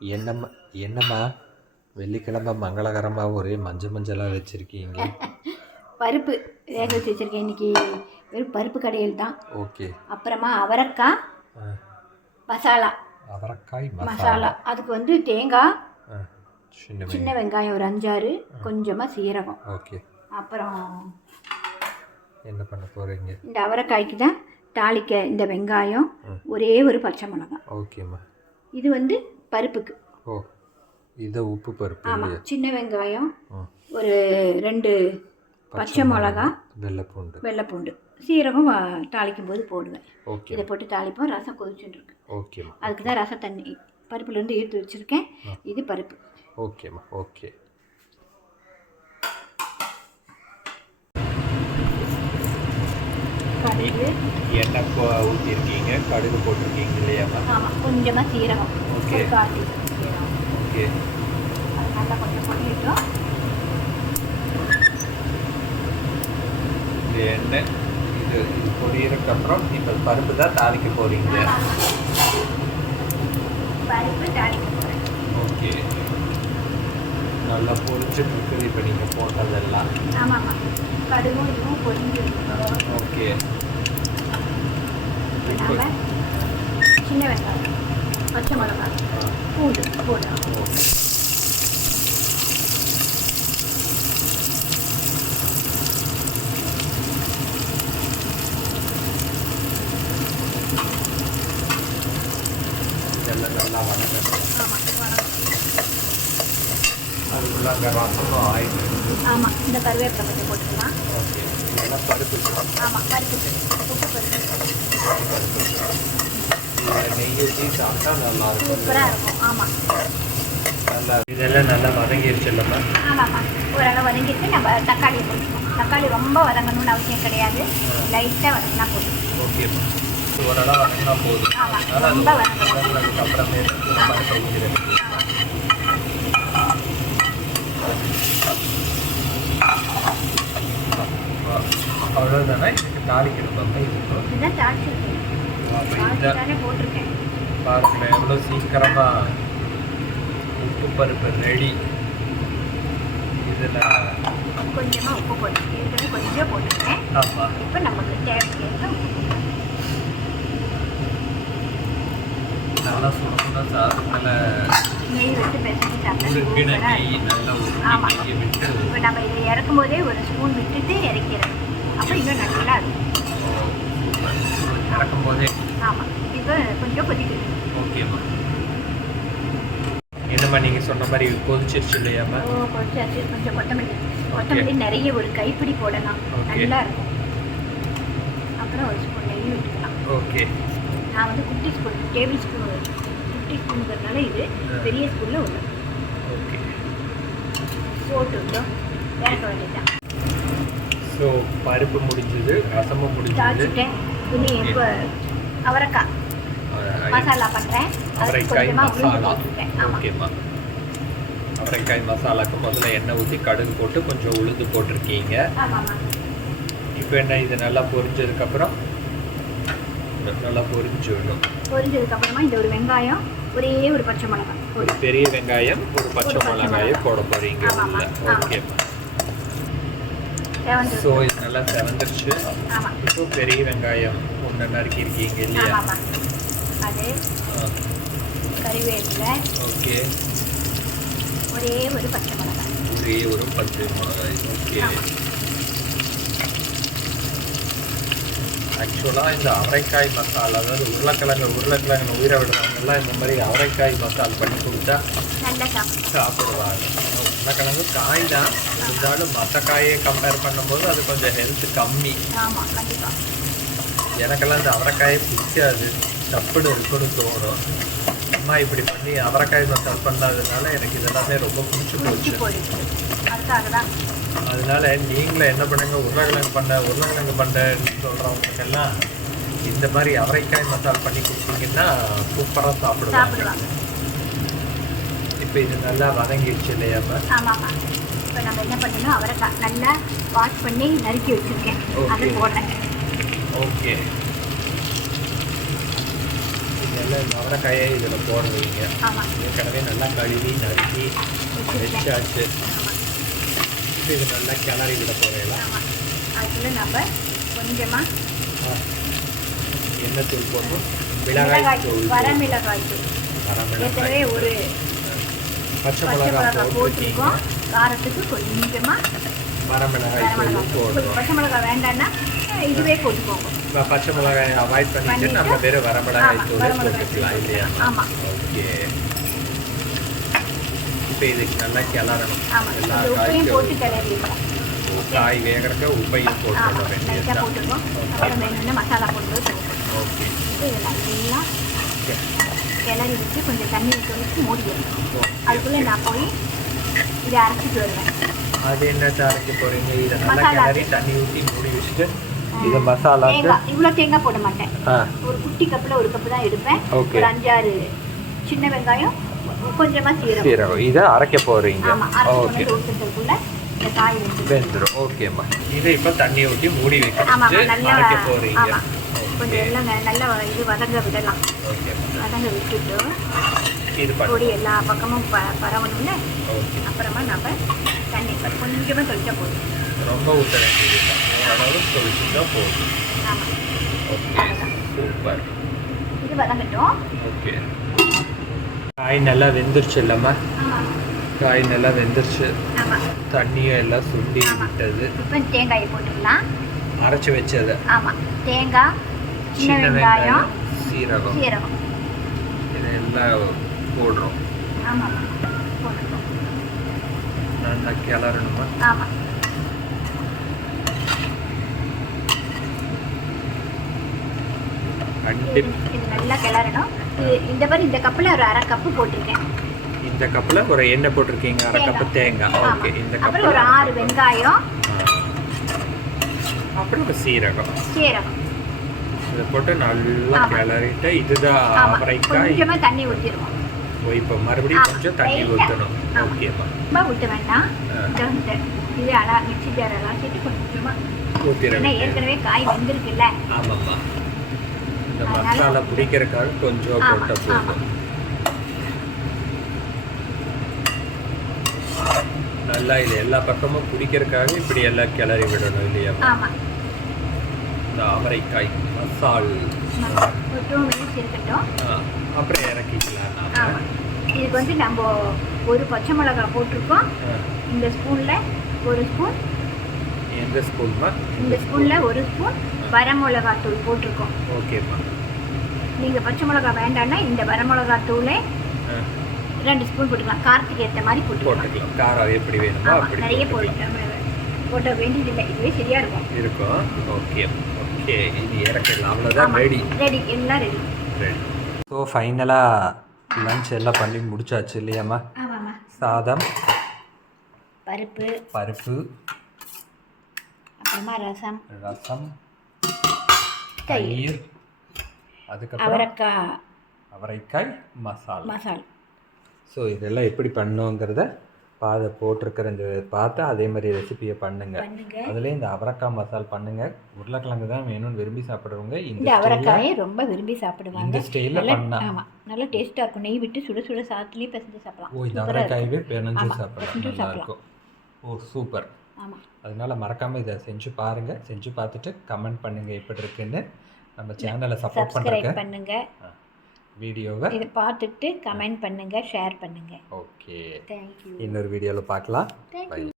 என்னம்மா என்னம்மா? வெள்ளிக்கிழமை மங்களகரமாக ஒரே மஞ்சள் மஞ்சளாக வச்சுருக்கீங்க. பருப்பு வேக வச்சு வச்சுருக்கேன். இன்னைக்கு வெறும் பருப்பு கடையில் தான். ஓகே. அப்புறமா அவரைக்காய் மசாலா. அவரைக்காய் மசாலா. அதுக்கு வந்து தேங்காய் சின்ன வெங்காயம். ஒரு அஞ்சாறு கொஞ்சமாக சீரகம். ஓகே. அப்புறம் என்ன பண்ண போகிறீங்க இந்த அவரைக்காய்க்கு தான் தாளிக்க இந்த வெங்காயம். ஒரே ஒரு பச்சை மிளகாய். ஓகேம்மா. இது வந்து பருப்புக்கு. ஓ இதை உப்பு பருப்பு ஆமாம் சின்ன வெங்காயம். ஒரு ரெண்டு பச்சை மிளகா வெள்ளைப்பூண்டு. வெள்ளைப்பூண்டு. சீரகம் தாளிக்கும் போது போடுவேன். ஓகே. இதை போட்டு தாளிப்போம் ரசம் கொதிச்சுட்டு இருக்கு ஓகேம்மா. அதுக்கு தான் ரச தண்ணி பருப்புலேருந்து எடுத்து வச்சுருக்கேன். இது பருப்பு. ஓகேம்மா ஓகே. எண்ணெய் ஊற்றிருக்கீங்க கடுகு போட்டிருக்கீங்க இல்லையாம்மா ஆமாம் கொஞ்சமாக சீரகம். ஓகே. ஓகே. அது நல்லா கொஞ்சம் பொடியிட்டோம் இந்த எண்ணெய் இது இது பொரியறதுக்கப்புறம் இப்போ பருப்பு தான் தாளிக்க போகிறீங்க பருப்பு தாளிக்க போகிறேன் ஓகே. நல்லா பொரிச்சுட்டு இருக்குது இப்போ நீங்கள் போட்டதெல்லாம். ஆமாம் ஆமாம் கடுகும் இதுவும் ஓகே. நாம சின்ன வெங்காயம் பச்சை மிளகாய் பூண்டு போடலாம் ஆமாம் ஆமாம் இந்த கருவேப்பிலை கொஞ்சம் போட்டுக்கலாம். இதெல்லாம் பருப்பு ஆமாம் பருப்பு உப்பு பருப்பு. நெய் ஊற்றி சாப்பிட்டா நல்லா இருக்கும் சூப்பராக இருக்கும் ஆமாம் நல்லா இதெல்லாம் நல்லா வதங்கிருச்சு ஆமாம்மா. ஓரளவு வதங்கிட்டு நம்ம தக்காளி போட்டுக்கணும் தக்காளி ரொம்ப வதங்கணும்னு அவசியம் கிடையாது. லைட்டாக வதங்கினா போதும். ஓகேம்மா ஓரளவு வதங்கினா போதும். அதனால் ரொம்ப வதங்கினதுக்கு அப்புறமே அவ்வளோதானே தாளிக்கணும். பாருங்க எவ்வளோ சீக்கிரமாக உப்பு பருப்பு ரெடி இதில் கொஞ்சமாக உப்பு போட்டு ஏற்கனவே கொஞ்சம் போட்டிருக்கேன். ஆமாம் இப்போ நமக்கு போட்டுக்கலாம். நல்லா சுடணும் சாதத்தில் நெய் விட்டு பெசஞ்சு சாப்பிட்டா நல்லா ஆமா. உருக்கி நெய்யை விட்டு இப்போ நம்ம இதை இறக்கும் போதே ஒரு ஸ்பூன் விட்டுட்டு இறக்கிறது அப்போ இன்னும் நல்லா இருக்கும். இறக்கும் போதே ஆமாம் இப்போ கொஞ்சம் கொதிக்குது. ஓகேம்மா என்னம்மா நீங்கள் சொன்ன மாதிரி கொதிச்சிருச்சு இல்லையாம்மா ஓ கொஞ்சம் கொஞ்சம் கொத்தமல்லி. கொத்தமல்லி நிறைய ஒரு கைப்பிடி போடலாம். நல்லா இருக்கும். அப்புறம் ஒரு ஸ்பூன் நெய் விட்டுக்கலாம் ஓகே நான் வந்து குட்டி ஸ்பூன் டேபிள் ஸ்பூன் குட்டி ஸ்பூனுங்கிறதுனால இது. பெரிய ஸ்பூனில் ஒன்று ஓகே போட்டு விட்டோம். ஸோ பருப்பு முடிஞ்சது ரசமும் முடிஞ்சது. இனி இப்போ அவரைக்காய். மசாலா பண்ணுறேன் அவரைக்காய் மசாலா. ஓகேம்மா அவரைக்காய் மசாலாக்கு முதல்ல எண்ணெய் ஊற்றி கடுகு போட்டு கொஞ்சம் உளுந்து போட்டிருக்கீங்க. இப்போ என்ன இது நல்லா பொரிஞ்சதுக்கப்புறம் நல்லா பொரிஞ்சு விடும். பொரிஞ்சதுக்கு அப்புறமா இந்த ஒரு வெங்காயம் ஒரே ஒரு பச்சை மிளகாய். ஒரு பெரிய வெங்காயம் ஒரு பச்சை ஒரு பச்சை மிளகாயை மிளகாய். போட. ஓகேம்மா செவந்து ஸோ இது நல்லா செவந்துருச்சு. இப்போ பெரிய வெங்காயம் ஒன்று நறுக்கியிருக்கீங்க இல்லையா? அது கறிவேப்பிலை. ஓகே. ஒரே ஒரு பச்சை மிளகாய். ஒரே ஒரு பச்சை மிளகாய். ஓகே. ஆக்சுவலாக இந்த அவரைக்காய் மசாலா அதாவது உருளைக்கிழங்கு உருளைக்கிழங்கு உயிரை விடுறவங்கெல்லாம் இந்த மாதிரி அவரைக்காய் மசால் பண்ணி கொடுத்தா சாப்பிடுவாங்க. உருளைக்கிழங்கு காய் தான். இருந்தாலும் மற்ற காயை கம்பேர் பண்ணும்போது அது கொஞ்சம் ஹெல்த் கம்மி. எனக்கெல்லாம் இந்த அவரைக்காயை பிடிக்காது. சப்புன்னு இருக்குன்னு தோணும். அம்மா இப்படி பண்ணி அவரைக்காய் மசால் பண்ணாததுனால எனக்கு இதெல்லாமே ரொம்ப பிடிச்சி போச்சு. அதனால நீங்களும் என்ன பண்ணுங்க உருளைக்கிழங்கு பண்ண உருளைக்கிழங்கு பண்ணன்னு சொல்கிறவங்களுக்கெல்லாம் இந்த மாதிரி அவரைக்காய் மசால் பண்ணி கொடுத்தீங்கன்னா சூப்பராக சாப்பிடுவாங்க. இப்போ இது நல்லா வதங்கிடுச்சு இல்லையாப்பா ஆமாம்மா. இப்போ நம்ம என்ன பண்ணணும்? அவரைக்காய் நல்லா வாஷ் பண்ணி நறுக்கி வச்சுருக்கேன். அதை. போடுறேன். ஓகே. இதெல்லாம் இந்த அவரைக்காயை இதில் போடுவீங்க ஆமாம் ஏற்கனவே நல்லா கழுவி நறுக்கி வச்சாச்சு. ஆமாம் இப்போ இது நல்லா கிளறி விட ஆமாம் அதுக்குள்ளே நம்ம கொஞ்சமாக எண்ணெய் தூள் போட்டு மிளகாய் தூள் வரமிளகாய் தூள். ஏற்கனவே ஒரு பச்சை மிளகாய் போட்டிருக்கோம். காரத்துக்கு கொஞ்சமாக வரமிளகாய் தூள் போடுறோம். பச்சை மிளகாய் வேண்டாம்னா இதுவே போட்டுக்கோங்க. இப்போ பச்சை மிளகாய் அவாய்ட் பண்ணிட்டு நம்ம வெறும் வரமிளகாய் தூள் போட்டுக்கலாம் இல்லையா? ஓகே. இப்போ இதுக்கு நல்லா கிளறணும். எல்லா காய்க்கும். காய் வேகிறக்க உப்பையும் போட்டு வேண்டியதுதான் போட்டுருவோம் அப்புறம் வேணும்னா மசாலா போட்டு ஓகே நல்லா கிளறி வச்சு கொஞ்சம் தண்ணி விட்டு வச்சு மூடி வைக்கணும். அதுக்குள்ளே நான் போய் இதை அரைச்சிட்டு வருவேன். அது என்ன அரைக்க போறீங்க? இதை நல்லா மசாலா. கிளறி தண்ணி ஊற்றி மூடி வச்சுட்டு இது தேங்காய். இவ்வளோ தேங்காய் போட மாட்டேன். ஒரு குட்டி கப்பில் ஒரு கப்பு தான் எடுப்பேன். ஒரு அஞ்சாறு சின்ன வெங்காயம் கொஞ்சமாக சீரகம். சீரகம். இதை அரைக்க அரைச்சி ஓகே இந்த காய் வந்து வெந்துடும் ஓகேம்மா இதை இப்போ தண்ணி ஊற்றி மூடி போறீங்க ஆமாம் கொஞ்சம் எல்லாம் ந- நல்லா இது வதங்க விடலாம் வதங்க விட்டுட்டு பொடி எல்லா பக்கமும் ப பரவணும்ல ஓகே அப்புறமா நம்ம தண்ணி கொஞ்சமாக தொளிச்சா போதும் ரொம்ப ஊற்ற வேண்டியது போதும் ஆமாம் சூப்பர் இது வதங்கட்டும் ஓகே காய் நல்லா வெந்துருச்சு இல்லைம்மா ஆமாம் காய் நல்லா வெந்துருச்சு தண்ணியும் எல்லாம் சுண்டி. விட்டது. இப்போ தேங்காயை போட்டுக்கலாம். அரைச்சி வச்சது. ஆமாம் தேங்காய் சின்ன வெங்காயம் சீரகம். சீரகம். இதெல்லாம் போடுறோம். ஆமாம் போட்டுருக்கோம் நல்லா கிளறணுமா? ஆமாம் இது நல்லா கிளறணும். இந்த மாதிரி இந்த கப்பில் ஒரு அரை கப்பு போட்டிருக்கேன். இந்த கப்பில் ஒரு எண்ணெய் போட்டிருக்கீங்க அரை கப்பு தேங்காய். ஓகே இந்த கப்பில் ஒரு ஆறு வெங்காயம். அப்புறம் ஒரு சீரகம். சீரகம். இதை போட்டு நல்லா. கிளறிட்டு இதுதான் அவரைக்காய். கொஞ்சமாக தண்ணி ஊற்றிடுவோம் ஓ, இப்போ மறுபடியும் கொஞ்சம் தண்ணி. ஊற்றணும். ஓகேம்மா ரொம்ப ஊற்ற வேண்டாம். இது அலா மிக்சி ஜார் அலாசிட்டு கொஞ்சமாக ஊற்றிட ஏன்னா வேண்டியது. ஏற்கனவே காய் வெந்திருக்குல்ல. ஆமாம்மா. இந்த மசாலா பிடிக்கிறதுக்காக கொஞ்சம் ஆமா, போட்ட ஆமா. போதும். நல்லா இது எல்லா பக்கமும் பிடிக்கிறதுக்காக இப்படி எல்லாம் கிளறி விடணும் இல்லையா? இந்த அவரைக்காய் மசால். அப்புறம் இறக்கிக்கலாம் இதுக்கு வந்து நம்ம ஒரு பச்சை மிளகாய் போட்டிருக்கோம். இந்த ஸ்பூனில் ஒரு ஸ்பூன். எந்த ஸ்பூன்மா? இந்த ஸ்பூனில் ஒரு ஸ்பூன் வரமிளகாய் தூள் போட்டிருக்கோம். ஓகேம்மா. நீங்கள் பச்சை மிளகாய் வேண்டாம்னா இந்த வரமிளகாய் தூளே ரெண்டு ஸ்பூன் போட்டுக்கலாம். காரத்துக்கு ஏற்ற மாதிரி போட்டுக்கலாம். காரம் எப்படி வேணுமோ அப்படி நிறைய. போட்டு வேண்டியதில்லை. இதுவே சரியாக இருக்கும். இருக்கும். ஓகே. ஓகே. இது இறக்கிடலாம். அவ்வளோதான் ரெடி ரெடி எல்லாம் ரெடி ரெடி ஸோ ஃபைனலாக லஞ்ச் எல்லாம் பண்ணி முடிச்சாச்சு இல்லையாம்மா? சாதம். பருப்பு. பருப்பு. அப்புறமா ரசம். ரசம். தயிர். அதுக்கப்புறம் அவரைக்காய் அவரைக்காய் மசாலா. மசால். ஸோ இதெல்லாம் எப்படி பண்ணோங்கிறத பாதை போட்டிருக்கிற இந்த பார்த்து அதே மாதிரி ரெசிபியை பண்ணுங்க. பண்ணுங்க. அதுலேயும் இந்த அவரைக்காய் மசால் பண்ணுங்க. உருளைக்கிழங்கு தான் வேணும்னு விரும்பி சாப்பிட்றவங்க இந்த அவரைக்காயை ரொம்ப விரும்பி சாப்பிடுவாங்க. இந்த ஸ்டைலில் நல்லா பண்ணா. ஆமாம் நல்லா டேஸ்ட்டாக இருக்கும். நெய் விட்டு சுட சுட சாத்துலேயே பிசைஞ்சு சாப்பிடலாம். ஓ இந்த அவரைக்காயவே பிணைஞ்சு சாப்பிடலாம். நல்லா. இருக்கும். Oh super. ஆமாம் அதனால மறக்காம இதை செஞ்சு பாருங்க. செஞ்சு பார்த்துட்டு கமெண்ட் பண்ணுங்க எப்படி இருக்குன்னு. நம்ம சேனலை சப்போர்ட் பண்ணுங்க. வீடியோவை. இதை பார்த்துட்டு கமெண்ட் பண்ணுங்க ஷேர் பண்ணுங்க. ஓகே தேங்க்யூ இன்னொரு வீடியோவில் பார்க்கலாம். பை